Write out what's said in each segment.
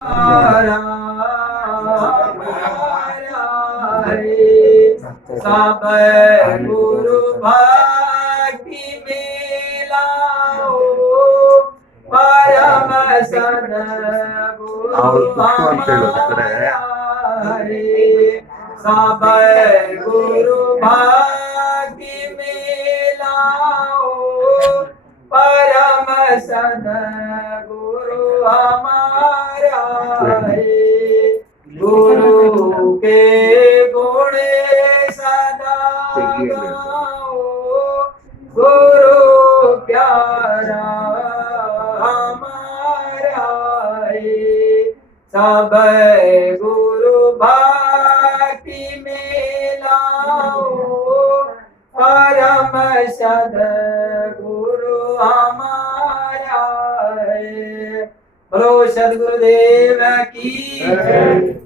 सब गुरु भक्ति मिलाओ परम सद गुरु हमारे सब गुरु भक्ति मिलाओ परम सद गुरु हमारा गुरु के गुण सदा गाओ गुरु प्यारा हमारा सब गुरु भक्ति मिलाओ परम सद गुरु हमारा बोलो सदगुरुदेव की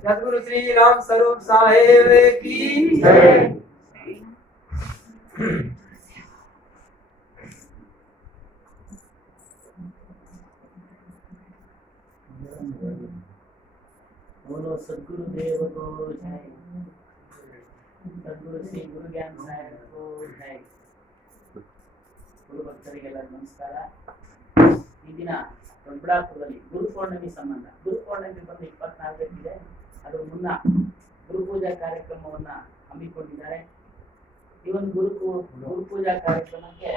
सदगुरु श्री राम स्वरूप साहेब की बोलो सदगुरुदेव को जय। सदगुरु श्री गुरु ज्ञान साहेब को जय। ಗುರು ಭಕ್ತರಿಗೆಲ್ಲ ನಮಸ್ಕಾರ। ಈ ದಿನ ದೊಡ್ಡಬಳ್ಳಾಪುರದಲ್ಲಿ ಗುರು ಪೌರ್ಣಮಿ ಸಂಬಂಧ ಗುರು ಪೌರ್ಣಮಿ ಬಂದು 24 ಅದರ ಮುನ್ನ ಗುರು ಪೂಜಾ ಕಾರ್ಯಕ್ರಮವನ್ನ ಹಮ್ಮಿಕೊಂಡಿದ್ದಾರೆ। ಈ ಒಂದು ಗುರು ಪೂಜಾ ಕಾರ್ಯಕ್ರಮಕ್ಕೆ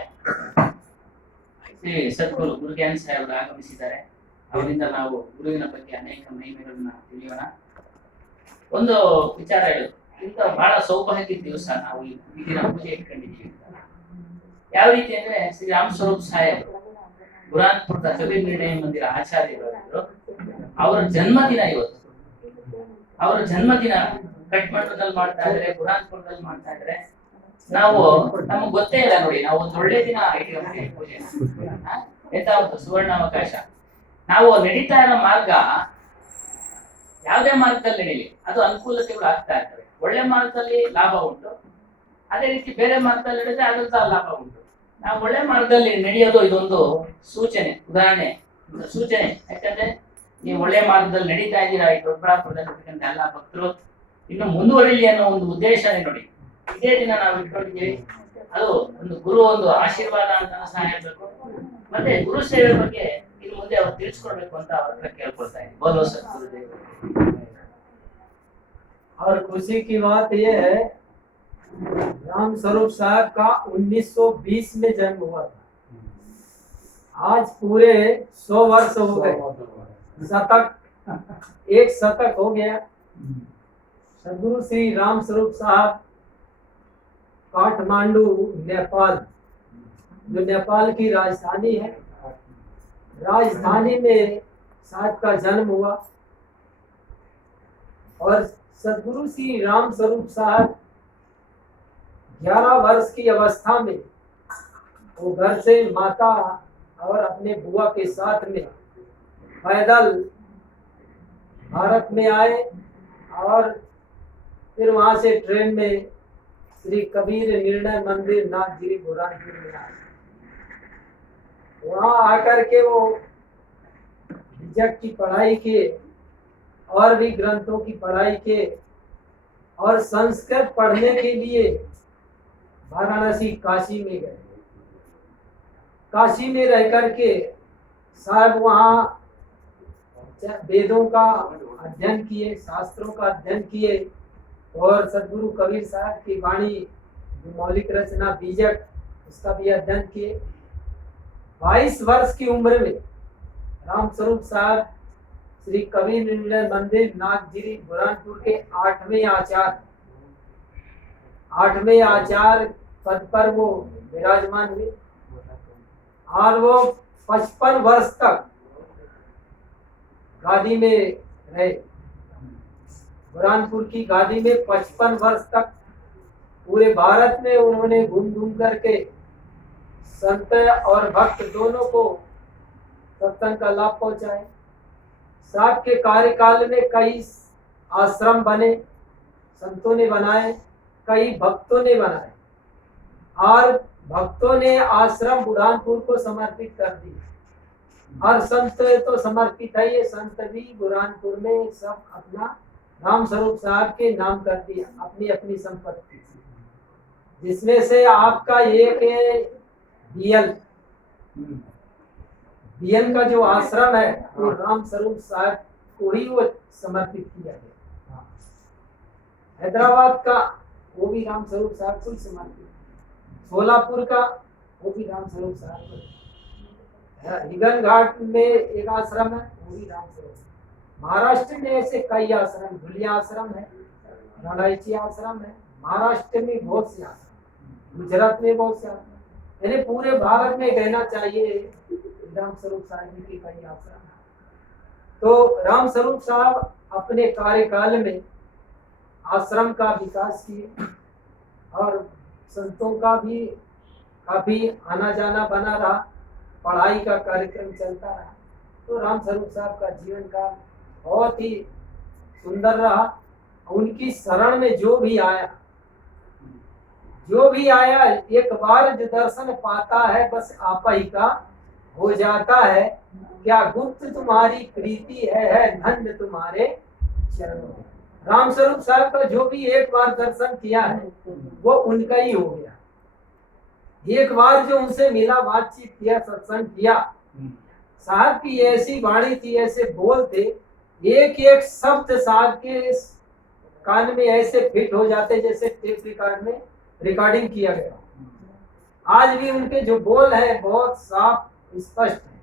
ಶ್ರೀ ಸದ್ಗುರು ಗುರು ಜ್ಞಾನ ಸಾಹೇಬರು ಆಗಮಿಸಿದ್ದಾರೆ। ಅವರಿಂದ ನಾವು ಗುರುವಿನ ಬಗ್ಗೆ ಅನೇಕ ಮಹಿಮೆಗಳನ್ನ ತಿಳಿಯೋಣ। ಒಂದು ವಿಚಾರ ಹೇಳು, ಇಂಥ ಬಹಳ ಸೌಭಾಗ್ಯ ದಿವಸ ನಾವು ಈ ದಿನ ಪೂಜೆ ಇಟ್ಕೊಂಡಿದ್ದೀವಿ। ಯಾವ ರೀತಿ ಅಂದ್ರೆ ಶ್ರೀ ರಾಮ್ ಸ್ವರೂಪ್ ಸಾಹೇಬ್ ಬುರಾನ್ಪುರದ ಕಬೀರ್ ನಿರ್ಣಯ ಮಂದಿರ ಆಚಾರ್ಯರು, ಅವರ ಜನ್ಮದಿನ ಇವತ್ತು। ಅವರ ಜನ್ಮದಿನ ಕಟ್ಮಂಡ್ರದಲ್ಲಿ ಮಾಡ್ತಾ ಇದ್ರೆ, ಬುರಾನ್ಪುರದಲ್ಲಿ ಮಾಡ್ತಾ ಇದ್ರೆ, ನಾವು ನಮಗ್ ಗೊತ್ತೇ ಇಲ್ಲ ನೋಡಿ, ನಾವು ಒಂದು ಒಳ್ಳೆ ದಿನ ಇಟ್ಕೊಂಡ್ಬಿಟ್ಟಿವಿ ಪೂಜೆ। ಎಂತ ಒಂದು ಸುವರ್ಣಾವಕಾಶ। ನಾವು ನಡೀತಾ ಇರೋ ಮಾರ್ಗ ಯಾವುದೇ ಮಾರ್ಗದಲ್ಲಿ ನಡೀಲಿ ಅದು ಅನುಕೂಲತೆಗಳು ಆಗ್ತಾ ಇರ್ತವೆ। ಒಳ್ಳೆ ಮಾರ್ಗದಲ್ಲಿ ಲಾಭ ಉಂಟು, ಅದೇ ರೀತಿ ಬೇರೆ ಮಾರ್ಗದಲ್ಲಿ ನಡೆದ್ರೆ ಅದ್ರದ್ದು ಲಾಭ ಉಂಟು। ನಾವು ಒಳ್ಳೆ ಮಾರ್ಗದಲ್ಲಿ ನಡೆಯೋದು ಇದೊಂದು ಸೂಚನೆ, ಉದಾಹರಣೆ, ಸೂಚನೆ। ಯಾಕಂದ್ರೆ ನೀವು ಒಳ್ಳೆ ಮಾರ್ಗದಲ್ಲಿ ನಡೀತಾ ಇದ್ದೀರಾ, ಈ ದೊಡ್ಡಬಳ್ಳಾಪುರದಲ್ಲಿ ಇರ್ತಕ್ಕಂಥ ಎಲ್ಲ ಭಕ್ತರು ಇನ್ನು ಮುಂದುವರಿಲಿ ಅನ್ನೋ ಒಂದು ಉದ್ದೇಶನೇ ನೋಡಿ ಇದೇ ದಿನ ನಾವು ಇಟ್ಕೊಂಡಿದ್ದೀವಿ। ಅದು ಒಂದು ಗುರು ಒಂದು ಆಶೀರ್ವಾದ ಅಂತ ಸಹ ಹೇಳ್ಬೇಕು, ಮತ್ತೆ ಗುರು ಸೇವೆ ಬಗ್ಗೆ ಇನ್ನು ಮುಂದೆ ಅವ್ರು ತಿಳಿಸ್ಕೊಡ್ಬೇಕು ಅಂತ ಅವ್ರ ಹತ್ರ ಕೇಳ್ಕೊಳ್ತಾ ಇದ್ದೀನಿ। ಬೋಲೋ ಸದ್ಗುರುದೇವ। और खुशी की बात यह है, राम स्वरूप साहब का 1920 में जन्म हुआ था। आज पूरे 100 वर्ष हो गए, शतक, एक शतक हो गया। सदगुरु श्री राम स्वरूप साहब काठमांडू नेपाल, जो नेपाल की राजधानी है, राजधानी में साहब का जन्म हुआ। और सदगुरु श्री राम स्वरूप साहब 11 वर्ष की अवस्था में वो घर से माता और अपने बुआ के साथ में पैदल भारत में आए और फिर वहां से ट्रेन में श्री कबीर निर्णय मंदिर नागगिरी बुरहानपुर में आए। वहां आकर के वो विजक की पढ़ाई किए और भी ग्रंथों की पढ़ाई के और संस्कृत पढ़ने के लिए वाराणसी काशी में गए। काशी में रह करके साहब वहाँ वेदों का अध्ययन किए, शास्त्रों का अध्ययन किए और सदगुरु कबीर साहब की वाणी मौलिक रचना बीजक उसका भी अध्ययन किए। 22 वर्ष की उम्र में राम स्वरूप साहब श्री कबीर निर्णय मंदिर नागगिरी बुरहानपुर के 8वें आचार्य पद पर वो विराजमान हुए और वो 55 वर्ष तक गादी में रहे। बुरहानपुर की गादी में 55 वर्ष तक पूरे भारत में उन्होंने घूम घूम करके संत और भक्त दोनों को सत्संग का लाभ पहुंचाए। साहब के कार्यकाल में कई आश्रम बने, संतों ने बनाए, कई भक्तों ने बनाए और भक्तों ने आश्रम बुरहानपुर को समर्पित कर दिए। हर संत तो समर्पित है। ये संत भी बुरहानपुर में सब अपना राम स्वरूप साहब के नाम कर दिया, अपनी अपनी संपत्ति, जिसमें से आपका एक बीएल बीएल का जो आश्रम है वो राम स्वरूप साहब को ही वो समर्पित किया गया। हैदराबाद का वो भी राम स्वरूप साहब को ही समर्पित, सोलापुर का वो भी राम स्वरूप साहब को, हिगन घाट में एक आश्रम है वो भी राम स्वरूप। महाराष्ट्र में ऐसे कई आश्रम, धुलिया आश्रम है, रणाइची आश्रम है, महाराष्ट्र में बहुत से आश्रम, गुजरात में बहुत से आश्रम, यानी पूरे भारत में कहना चाहिए राम स्वरूप साहब जी के कई आश्रम है। तो राम स्वरूप साहब अपने कार्यकाल में आश्रम का विकास किए और संतों का भी काफी आना जाना बना रहा, पढ़ाई का कार्यक्रम चलता रहा। तो राम स्वरूप साहब का जीवन का बहुत ही सुंदर रहा। उनकी शरण में जो भी आया एक बार जो दर्शन पाता है बस आपा ही का हो जाता है। क्या गुप्त तुम्हारी प्रीति है धन्य तुम्हारे चरणों। राम स्वरूप साहब का जो भी एक बार दर्शन किया है वो उनका ही हो गया। एक बार जो उनसे मिला, बातचीत किया, सत्संग किया, साहब की ऐसी वाणी थी, ऐसे बोल थे, एक एक शब्द साहब के कान में ऐसे फिट हो जाते जैसे टेप रिकॉर्ड में रिकॉर्डिंग किया गया। आज भी उनके जो बोल है बहुत साफ स्पष्ट है,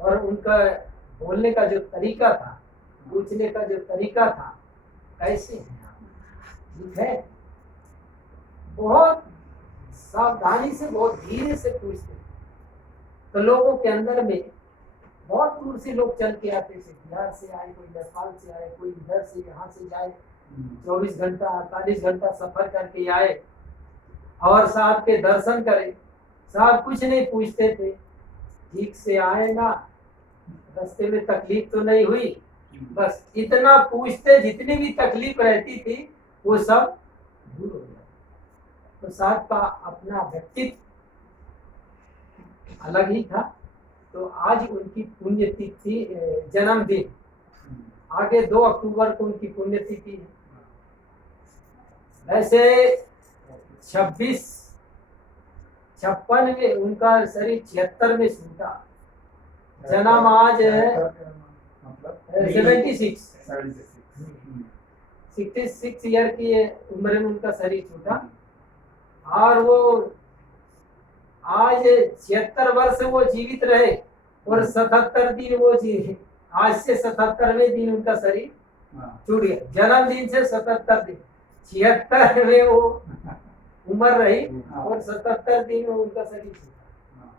और उनका बोलने का जो तरीका था, पूछने का जो तरीका था, कैसे है ठीक है, बहुत सावधानी से, बहुत धीरे से पूछते। तो लोगों के अंदर में बहुत दूर से लोग चल के आते थे, बिहार से आए, कोई नेपाल से आए, कोई इधर से यहाँ से जाए, 24 घंटा 48 घंटा सफर करके आए और साहब के दर्शन करे। साहब कुछ नहीं पूछते थे, ठीक से आए ना, रास्ते में तकलीफ तो नहीं हुई, बस इतना पूछते, जितनी भी तकलीफ रहती थी वो सब दूर हो गया। तो साहब का अपना व्यक्तित्व अलग ही था। तो आज उनकी पुण्यतिथि, जन्मदिन, आगे 2 अक्टूबर को उनकी पुण्यतिथि है। वैसे 56 में उनका शरीर 76 में छूटा, जन्म आज 66 ईयर की उम्र में उनका शरीर छूटा। और वो आज 76 वर्ष वो जीवित रहे और 77 दिन वो आज से 77वें दिन उनका शरीर छूट गया। जन्मदिन से 77 दिन, 76 में वो उम्र रही और 77 दिन में उनका शरीर छूटा।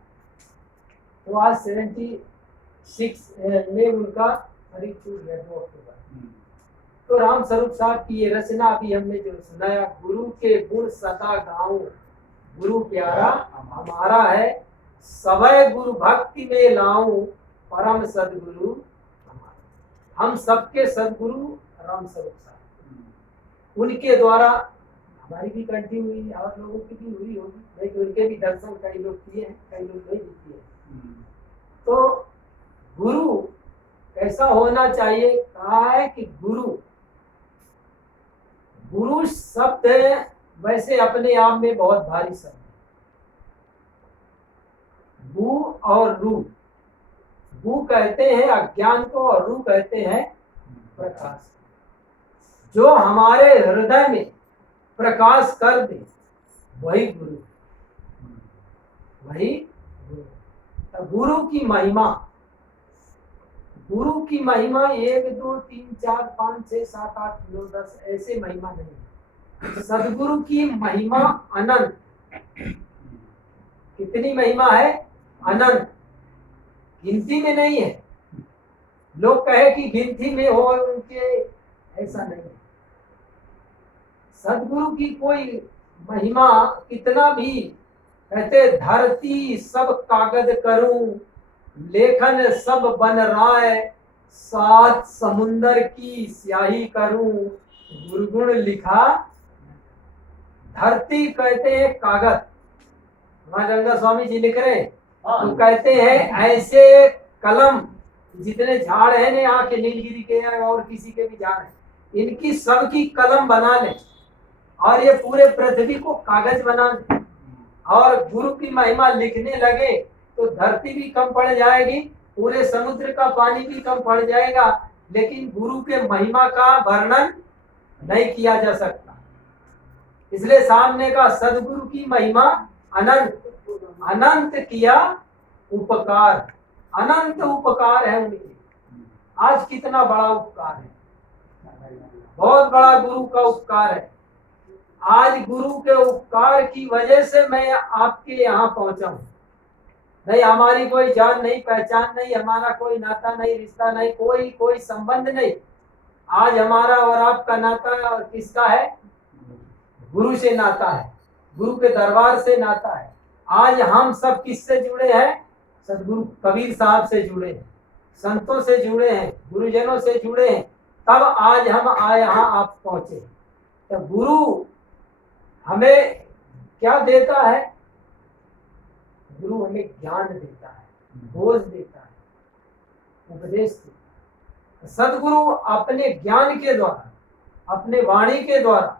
तो आज 76 में उनका शरीर छूट गया 2 अक्टूबर। तो राम स्वरूप साहब की ये रचना अभी हमने जो सुनाया, गुरु के गुण सदा गाऊं, गुरु प्यारा हमारा है, सवै गुरु भक्ति में लाऊं, परम सदगुरु हमारा। हम सबके सदगुरु राम स्वरूप साहब, उनके द्वारा हमारी भी कंठी हुई और लोगों की भी हुई होगी, लेकिन उनके भी दर्शन कई लोग किए हैं, कई लोग नहीं भी किए। तो गुरु कैसा होना चाहिए, कहा है कि गुरु शब्द वैसे अपने आप में बहुत भारी शब्द है। गु और रू, गु कहते हैं अज्ञान को और रू कहते हैं प्रकाश। जो हमारे हृदय में प्रकाश कर दे वही गुरु, वही गुरु। तो गुरु की महिमा, गुरु की महिमा 1 2 3 4 5 6 7 8 9 10 ऐसे महिमा नहीं। सदगुरु की महिमा अनंत। कितनी महिमा है? अनंत, गिनती में नहीं है। लोग कहे कि गिनती में हो उनके, ऐसा नहीं है। सदगुरु की कोई महिमा कितना भी, कहते धरती सब कागज करूं, लेखन सब बन राय, 7 समुंदर की स्याही करूं, गुरगुण लिखा। धरती कहते हैं कागज, वहां गंगा स्वामी जी लिख रहे हैं, तो कहते हैं ऐसे कलम, जितने झाड़ हैं ना यहाँ के, नीलगिरी के हैं और किसी के भी झाड़ हैं, इनकी सबकी कलम बना ले और ये पूरे पृथ्वी को कागज बना ले और गुरु की महिमा लिखने लगे तो धरती भी कम पड़ जाएगी, पूरे समुद्र का पानी भी कम पड़ जाएगा, लेकिन गुरु के महिमा का वर्णन नहीं किया जा सकता। इसलिए सामने का सदगुरु की महिमा अनंत, अनंत किया उपकार, अनंत उपकार है उनके। आज कितना बड़ा उपकार है, बहुत बड़ा गुरु का उपकार है। आज गुरु के उपकार की वजह से मैं आपके यहाँ पहुंचा हूं। नहीं हमारी कोई जान नहीं, पहचान नहीं, हमारा कोई नाता नहीं, रिश्ता नहीं, कोई संबंध नहीं। आज हमारा और आपका नाता किसका है? गुरु से नाता है, गुरु के दरबार से नाता है। आज हम सब किससे जुड़े हैं? सदगुरु कबीर साहब से जुड़े हैं, संतों से जुड़े हैं, गुरुजनों से जुड़े हैं, तब आज हम यहाँ आप पहुंचे। तो गुरु हमें क्या देता है? गुरु हमें ज्ञान देता है, बोझ देता है, उपदेश देता है। सदगुरु अपने ज्ञान के द्वारा, अपने वाणी के द्वारा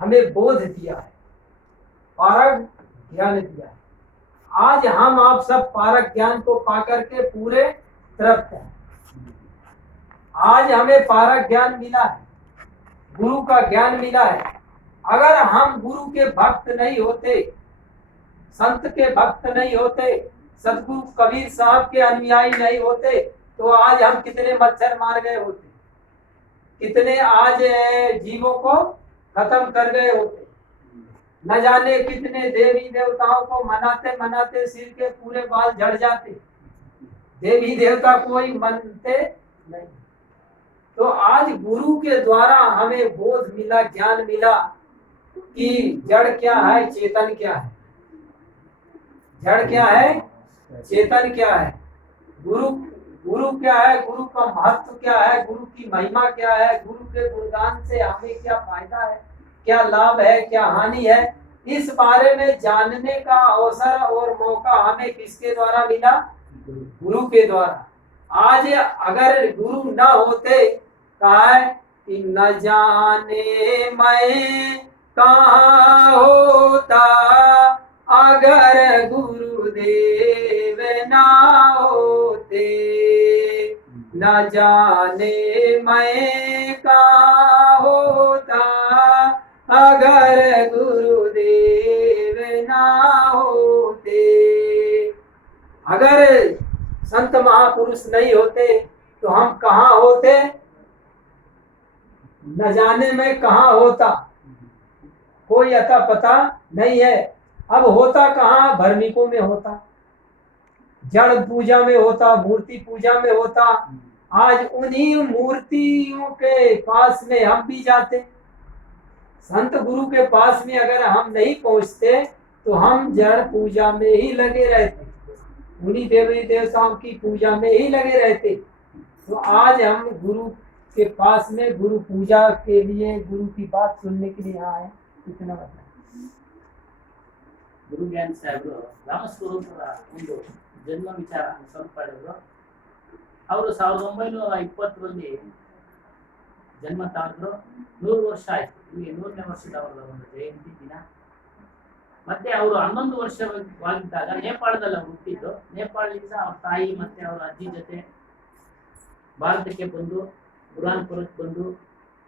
हमें बोध दिया है, पारक ज्ञान दिया है। आज हम आप सब पारक ज्ञान को पाकर के पूरे तृप्त हैं। आज हमें पारक ज्ञान मिला है, गुरु का ज्ञान मिला है। अगर हम गुरु के भक्त नहीं होते, संत के भक्त नहीं होते, सदगुरु कबीर साहब के अनुयायी नहीं होते, तो आज हम कितने मच्छर मार गए होते, कितने आज जीवों को खत्म कर गए होते। न जाने कितने देवी देवताओं को मनाते मनाते सिर के पूरे बाल झड़ जाते, देवी देवता कोई मानते नहीं। तो आज गुरु के द्वारा हमें बोध मिला, ज्ञान मिला कि जड़ क्या है, चेतन क्या है। जड़ क्या है, चेतन क्या है, गुरु गुरु क्या है, गुरु का महत्व क्या है, गुरु की महिमा क्या है, गुरु के गुणगान से हमें क्या फायदा है, क्या लाभ है, क्या हानि है, इस बारे में जानने का अवसर और मौका हमें किसके द्वारा मिला? गुरु के द्वारा। आज अगर गुरु न होते, कहा है कि न जाने मैं कहाँ होता अगर गुरुदेव ना होते, न जाने मैं कहाँ होता अगर गुरुदेव ना होते। अगर संत महापुरुष नहीं होते तो हम कहाँ होते? न जाने में कहाँ होता, कोई अता पता नहीं है। अब होता कहाँ? भर्मिकों में होता, जड़ पूजा में होता, मूर्ति पूजा में होता। आज उन्हीं मूर्तियों के पास में हम भी जाते। संत गुरु के पास में अगर हम नहीं पहुंचते तो हम जड़ पूजा में ही लगे रहते, उन्हीं देवी देवताओं की पूजा में ही लगे रहते। तो आज हम गुरु के पास में गुरु पूजा के लिए, गुरु की बात सुनने के लिए आए। कितना बताएं? ಗುರು ಜ್ಞಾನ ಸಾಹೇಬರು ರಾಮಸ್ವರೂಪರ ಒಂದು ಜನ್ಮ ವಿಚಾರ ಸ್ವಲ್ಪ ಹೇಳಿದ್ರು. ಅವರು 1920ರಲ್ಲಿ ಜನ್ಮ ತಾಳಿದ್ರು. 100 ವರ್ಷ ಆಯ್ತು. ಇಲ್ಲಿ 100ನೇ ವರ್ಷದ ಅವರ ಒಂದು ಜಯಂತಿ ದಿನ. ಮತ್ತೆ ಅವರು 11 ವರ್ಷವಾಗಿದ್ದಾಗ ನೇಪಾಳದಲ್ಲಿ ಅವರು ಹುಟ್ಟಿದ್ದು. ನೇಪಾಳದಿಂದ ಅವ್ರ ತಾಯಿ ಮತ್ತೆ ಅವರ ಅಜ್ಜಿ ಜೊತೆ ಭಾರತಕ್ಕೆ ಬಂದು ಬುರಾನ್ಪುರಕ್ಕೆ ಬಂದು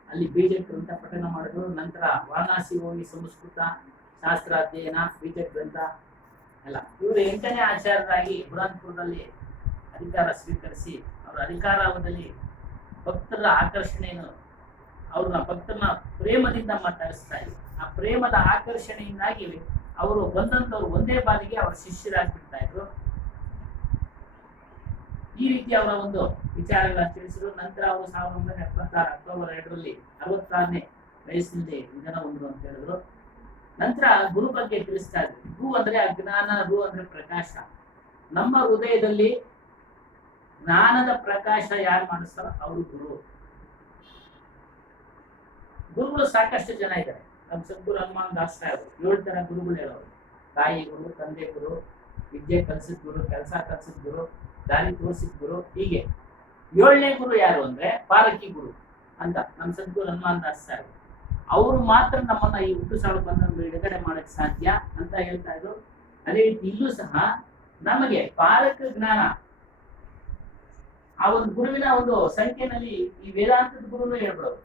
ಅಲ್ಲಿ ಬೀಜ ಗ್ರಂಥ ಪಠಣ ಮಾಡಿದ್ರು. ನಂತರ ವಾರಣಾಸಿ ಹೋಗಿ ಸಂಸ್ಕೃತ ಶಾಸ್ತ್ರ ಅಧ್ಯಯನ, ಬೀಜ ಗ್ರಂಥ ಎಲ್ಲ. ಇವರು 8ನೇ ಆಚಾರ್ಯರಾಗಿ ಬುರಾನ್ಪುರದಲ್ಲಿ ಅಧಿಕಾರ ಸ್ವೀಕರಿಸಿ ಅವರ ಅಧಿಕಾರಾವಧಿಯಲ್ಲಿ ಭಕ್ತರ ಆಕರ್ಷಣೆಯನ್ನು, ಅವ್ರನ್ನ ಭಕ್ತರನ್ನ ಪ್ರೇಮದಿಂದ ಮಾತಾಡಿಸ್ತಾ ಇದ್ರು. ಆ ಪ್ರೇಮದ ಆಕರ್ಷಣೆಯಿಂದಾಗಿ ಅವರು ಬಂದಂತವ್ರು ಒಂದೇ ಬಾರಿಗೆ ಅವರ ಶಿಷ್ಯರಾಗ್ಬಿಡ್ತಾ ಇದ್ರು. ಈ ರೀತಿ ಅವರ ಒಂದು ವಿಚಾರಗಳನ್ನ ತಿಳಿಸಿದ್ರು. ನಂತರ ಅವರು 1976 ಅಕ್ಟೋಬರ್ 2ರಲ್ಲಿ 66ನೇ ವಯಸ್ಸಿನಲ್ಲಿ ನಿಧನ ಹೊಂದರು ಅಂತ ಹೇಳಿದ್ರು. ನಂತರ ಗುರು ಬಗ್ಗೆ ತಿಳಿಸ್ತಾ ಇದ್ರು. ರು ಅಂದ್ರೆ ಅಜ್ಞಾನ, ರು ಅಂದ್ರೆ ಪ್ರಕಾಶ. ನಮ್ಮ ಹೃದಯದಲ್ಲಿ ಜ್ಞಾನದ ಪ್ರಕಾಶ ಯಾರು ಮಾಡಿಸ್ತಾರೋ ಅವರು ಗುರು. ಗುರುಗಳು ಸಾಕಷ್ಟು ಜನ ಇದ್ದಾರೆ. ನಮ್ಮ ಸದ್ಗುರು ಹನುಮಾನ್ ದಾಸ್ ಸಾಹೇಬರು 7 ತರ ಗುರುಗಳು ಹೇಳೋರು. ತಾಯಿ ಗುರು, ತಂದೆ ಗುರು, ವಿದ್ಯೆ ಕಲಿಸಿದ ಗುರು, ಕೆಲಸ ಕಲಿಸಿದ ಗುರು, ದಾರಿ ತೋರಿಸಿದ ಗುರು. ಹೀಗೆ 7ನೇ ಗುರು ಯಾರು ಅಂದ್ರೆ ಪಾರಕಿ ಗುರು ಅಂತ ನಮ್ಮ ಸದ್ಗುರು ಹನುಮಾನ್ ದಾಸ್ ಸರ್. ಅವರು ಮಾತ್ರ ನಮ್ಮನ್ನ ಈ ಹುಟ್ಟು ಸಾವು ಬಂಧನ ಬಿಡುಗಡೆ ಮಾಡಕ್ ಸಾಧ್ಯ ಅಂತ ಹೇಳ್ತಾ ಇದ್ರು. ಅದೇ ರೀತಿ ಇಲ್ಲೂ ಸಹ ನಮಗೆ ಪಾರಕ ಜ್ಞಾನ ಆ ಒಂದು ಗುರುವಿನ ಒಂದು ಸಂಖ್ಯೆನಲ್ಲಿ ಈ ವೇದಾಂತದ ಗುರುನು ಹೇಳ್ಬಿಡೋದು.